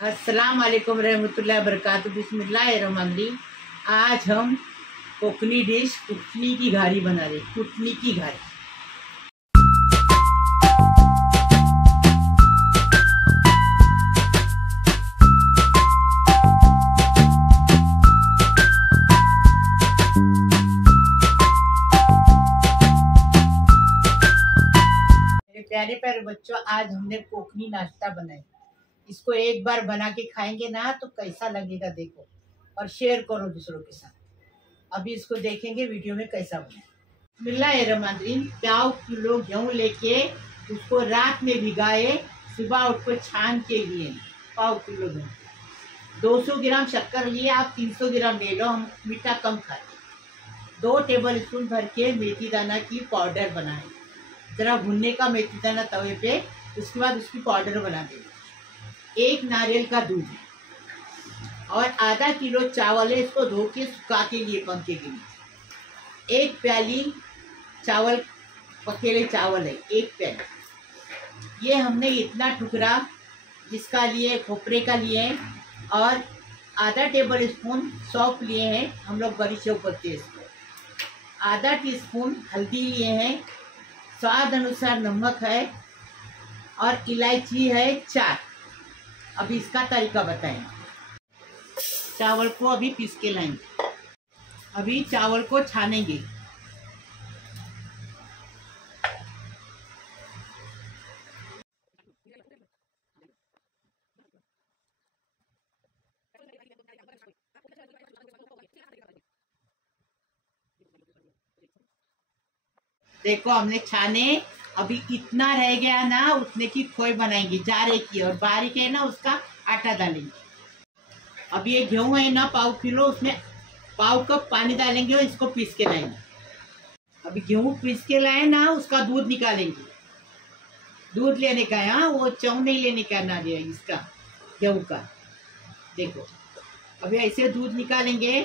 अस्सलाम वालेकुम रहमतुल्लाहि व बरकातुहू। बिस्मिल्लाहिर्रहमानिर्रहीम। आज हम कोकनी डिश कुटनी की घारी बना रहे। कुटनी की घारी। मेरे प्यारे प्यारे बच्चों, आज हमने कोकनी नाश्ता बनाया। इसको एक बार बना के खाएंगे ना तो कैसा लगेगा देखो, और शेयर करो दूसरों के साथ। अभी इसको देखेंगे वीडियो में कैसा बना। बिस्मिल्लाहिर्रहमानिर्रहीम। 1 किलो गेहूँ लेके उसको रात में भिगाए, सुबह उठ कर छान के लिए 1 किलो गेहूँ। 200 ग्राम शक्कर लिए, आप 300 ग्राम ले लो, हम मीठा कम खाते। 2 टेबल स्पून भर के मेथी दाना की पाउडर बनाए। जरा भुनने का मेथी दाना तवे पे, उसके बाद उसकी पाउडर बना देंगे। 1 नारियल का दूध और आधा किलो चावल है, इसको धो के सुखा के लिए पंखे के नीचे। 1 प्याली चावल, पकेले चावल है 1 प्याली। ये हमने इतना टुकड़ा जिसका लिए खोपरे का लिए है, और आधा टेबल स्पून सौंफ लिए हैं, हम लोग बड़ी सौंफ बोलते हैं इसको। आधा टीस्पून हल्दी लिए हैं, स्वाद अनुसार नमक है, और इलायची है 4। अभी इसका तरीका बताएंगे। चावल को अभी पीस के लाएंगे। अभी चावल को छानेंगे। देखो हमने छाने, अभी इतना रह गया ना, उतने की खोई बनाएंगे जारे की, और बारीक है ना उसका आटा डालेंगे। अब ये गेहूँ है ना 1/4 किलो, उसमें 1/4 कप पानी डालेंगे और इसको पीस के लाएंगे। अभी गेहूँ पीस के लाए ना, उसका दूध निकालेंगे। दूध लेने का है, हाँ, वो चौ नहीं लेने का ना, इसका गेहूँ का। देखो अभी ऐसे दूध निकालेंगे,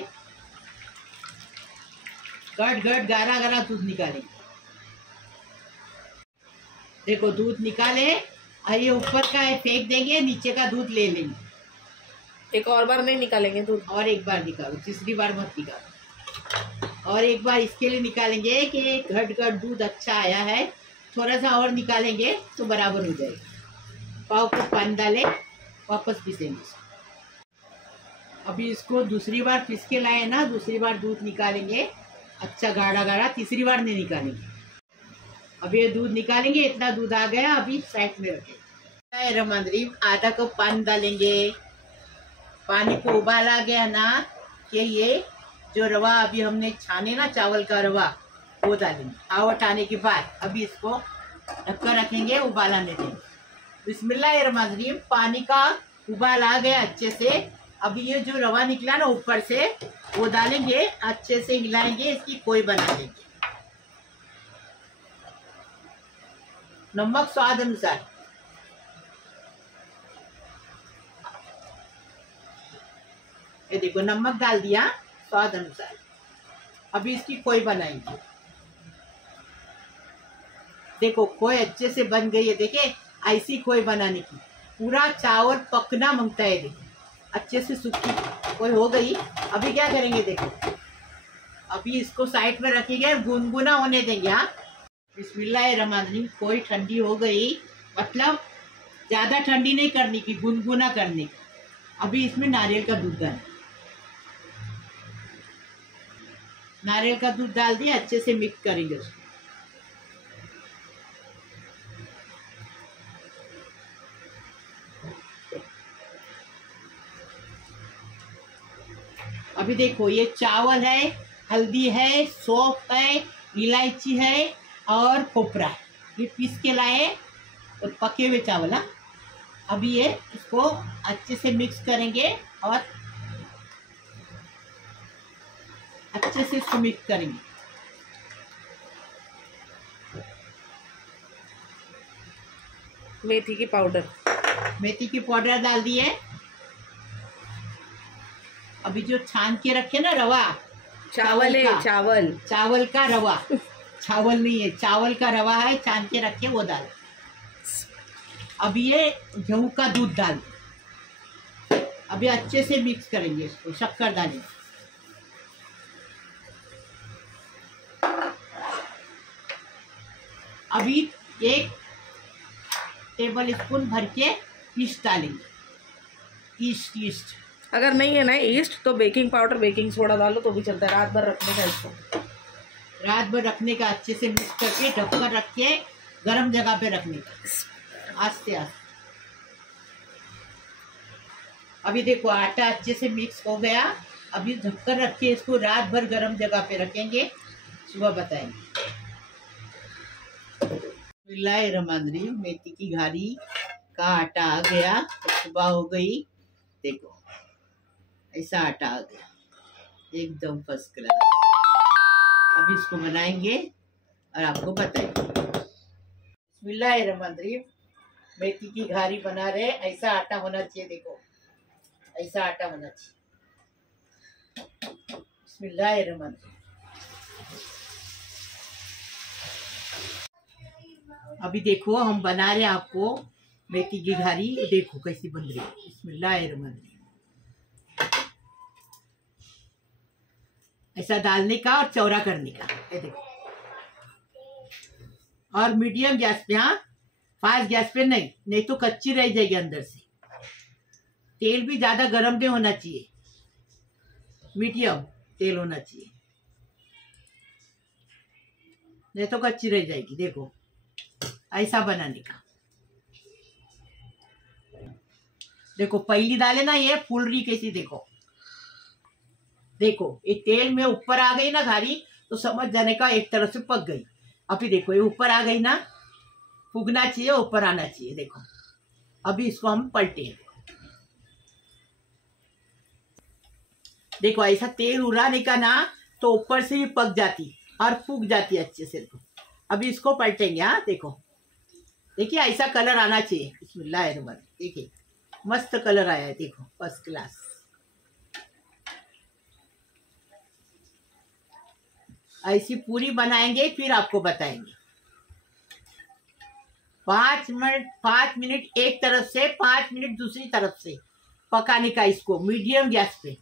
गट गट गारा गारा दूध निकालेंगे। देखो दूध निकाले, ये ऊपर का है फेंक देंगे, नीचे का दूध ले लेंगे। एक और बार नहीं निकालेंगे दूध? और एक बार निकालो, तीसरी बार मत निकालो। और एक बार इसके लिए निकालेंगे कि घट घट दूध अच्छा आया है, थोड़ा सा और निकालेंगे तो बराबर हो जाएगा। 1/4 कप पानी डाले, वापस पीसेंगे। अभी इसको दूसरी बार पीस के लाए ना, दूसरी बार दूध निकालेंगे अच्छा गाढ़ा गाढ़ा, तीसरी बार नहीं निकालेंगे। अब ये दूध निकालेंगे, इतना दूध आ गया, अभी साइड में रखेंगे। रमंदरी आधा कप पानी डालेंगे। पानी को उबाल आ गया ना, कि ये जो रवा अभी हमने छाने ना, चावल का रवा, वो डालेंगे। आवट आने के बाद अभी इसको ढककर रखेंगे, उबाल आने देंगे। बिस्मिल्लाहिर्रहमानिर्रहीम। पानी का उबाल आ गया अच्छे से। अभी ये जो रवा निकला ना ऊपर से, वो डालेंगे, अच्छे से हिलाएंगे, इसकी कोई बना देंगे। नमक स्वाद अनुसार। ये देखो नमक डाल दिया स्वाद अनुसार। अभी इसकी खोई बनाएंगे। देखो खोई अच्छे से बन गई है, देखिए ऐसी खोई बनाने की। पूरा चावल पकना मांगता है, देखो अच्छे से सूखी खोई हो गई। अभी क्या करेंगे देखो, अभी इसको साइड में रखेंगे, गुनगुना होने देंगे। हाँ, बिस्मिल्लाहिर्रहमानिर्रहीम। खोई ठंडी हो गई, मतलब ज्यादा ठंडी नहीं करनी की, गुनगुना करने की। अभी इसमें नारियल का दूध डाल, नारियल का दूध डाल दिया, अच्छे से मिक्स करेंगे उसको। अभी देखो ये चावल है, हल्दी है, सौंफ है, इलायची है और खोपरा है, ये पीस के लाए और पके हुए चावल। हाँ, अभी ये इसको अच्छे से मिक्स करेंगे और अच्छे से इसको मिक्स करेंगे। मेथी की पाउडर, मेथी की पाउडर डाल दी है। अभी जो छान के रखे ना रवा, चावल है, चावल, चावल का रवा, चावल नहीं है, चावल का रवा है, छान के रखे, वो डाल। अब ये गेहूं का दूध डाल, अभी अच्छे से मिक्स करेंगे इसको शक्करदानी। अभी 1 टेबल स्पून भर के ईस्ट डालेंगे। ईस्ट अगर नहीं है ना ईस्ट तो बेकिंग पाउडर बेकिंग सोडा डालो तो भी चलता है। रात भर रखने का इसको, रात भर रखने का, अच्छे से मिक्स करके ढककर रख के गर्म जगह पे रखने का आस्ते आस्ते। अभी देखो आटा अच्छे से मिक्स हो गया। अभी ढककर रख के इसको रात भर गर्म जगह पे रखेंगे, सुबह बताएंगे। बिस्मिल्लाहिर्रहमानिर्रहीम। मेथी की घारी का आटा आ गया, सुबह हो गई। देखो ऐसा आटा आ गया, एकदम फर्स्ट क्लास। अब इसको बनाएंगे और आपको बताएंगे। बिस्मिल्लाहिर्रहमानिर्रहीम। मेथी की घारी बना रहे, ऐसा आटा होना चाहिए। देखो ऐसा आटा होना चाहिए। बिस्मिल्लाहिर्रहमानिर्रहीम। अभी देखो हम बना रहे हैं आपको मेथी की घारी, देखो कैसी बन रही है। बिस्मिल्लाहिर्रहमानिर्रहीम। ऐसा डालने का और चौड़ा करने का, ये देखो। और मीडियम गैस पे, हाँ फास्ट गैस पे नहीं तो कच्ची रह जाएगी अंदर से। तेल भी ज्यादा गर्म नहीं होना चाहिए, मीडियम तेल होना चाहिए, नहीं तो कच्ची रह जाएगी। देखो ऐसा बनाने का। देखो पहली डाले ना, ये फूल रही कैसी, देखो देखो ये तेल में ऊपर आ गई ना घारी, तो समझ जाने का एक तरफ से पक गई। अभी देखो ये ऊपर आ गई ना, फूकना चाहिए, ऊपर आना चाहिए। देखो अभी इसको हम पलटे। देखो ऐसा तेल उड़ाने का ना, तो ऊपर से ही पक जाती और फूक जाती अच्छे से। देखो अभी इसको पलटेंगे। हाँ देखो, देखिए ऐसा कलर आना चाहिए। बिस्मिल्लाहिर्रहमानिर्रहीम। देखिए मस्त कलर आया है, देखो फर्स्ट क्लास। ऐसी पूरी बनाएंगे, फिर आपको बताएंगे। 5 मिनट एक तरफ से, 5 मिनट दूसरी तरफ से पकाने का इसको, मीडियम गैस पे।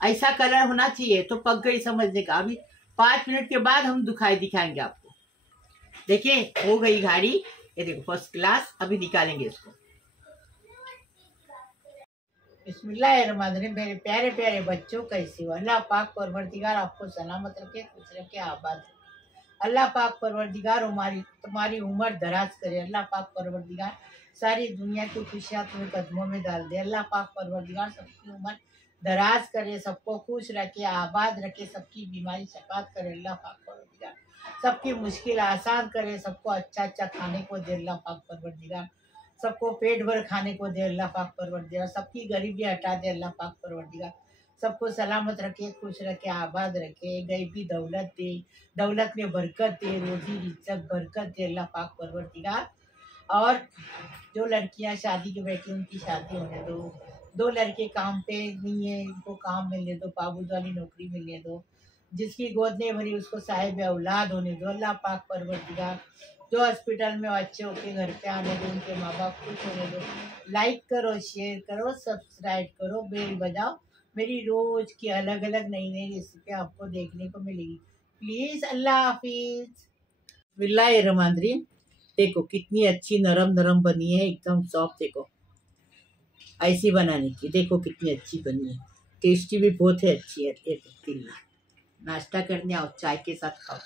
ऐसा कलर होना चाहिए तो पक गई समझने का। अभी 5 मिनट के बाद हम दिखाएंगे आपको। देखिए हो गई घाड़ी, ये देखो फर्स्ट क्लास। अभी निकालेंगे इसको। बिस्मिल्लाहिर्रहमानिर्रहीम। मेरे प्यारे प्यारे बच्चों, कैसे हो? अल्लाह पाक परवरदिगार आपको सलामत रखे, खुश रखे, आबाद रखे। अल्लाह पाक परवरदिगार तुम्हारी उम्र दराज करे। अल्लाह पाक परवरदिगार सारी दुनिया की खुशियाँ तुम्हें कदमों में डाल दे। अल्लाह पाक परवरदिगार सबकी उम्र दराज करे, सबको खुश रखे, आबाद रखे, सबकी बीमारी शफात करे। अल्लाह पाक परवरदिगार सबकी मुश्किल आसान करे, सबको अच्छा अच्छा खाने को दे। अल्लाह पाक परवरदिगार सबको पेट भर खाने को दे। अल्लाह पाक परवरदिगार सबकी गरीबी हटा दे। अल्लाह पाक परवरदिगार सबको सलामत रखे, खुश रखे, आबाद रखे, गरीबी दौलत दे, दौलत में बरकत दे, रोजी इज्जत बरकत दे। अल्लाह पाक परवरदिगार। और जो लड़कियां शादी के बैठी उनकी शादी होने दो। 2 लड़के काम पे नहीं है, उनको काम मिलने दो, पाबूद वाली नौकरी मिलने दो। जिसकी गोद नहीं भरी उसको साहिब औलाद होने दो। अल्लाह पाक परवरदिगार जो हॉस्पिटल में अच्छे होके घर पे आने दो, उनके माँ बाप खुश होने दो। लाइक करो, शेयर करो, सब्सक्राइब करो, बेल बजाओ। मेरी रोज की अलग अलग नई नई रेसिपी आपको देखने को मिलेगी। प्लीज अल्लाह हाफिज। बिस्मिल्लाहिर्रहमानिर्रहीम। देखो कितनी अच्छी नरम नरम बनी है, एकदम सॉफ्ट। देखो ऐसी बनाने की, देखो कितनी अच्छी बनी है, टेस्टी भी बहुत है, अच्छी है। नाश्ता करने आओ, चाय के साथ खाओ।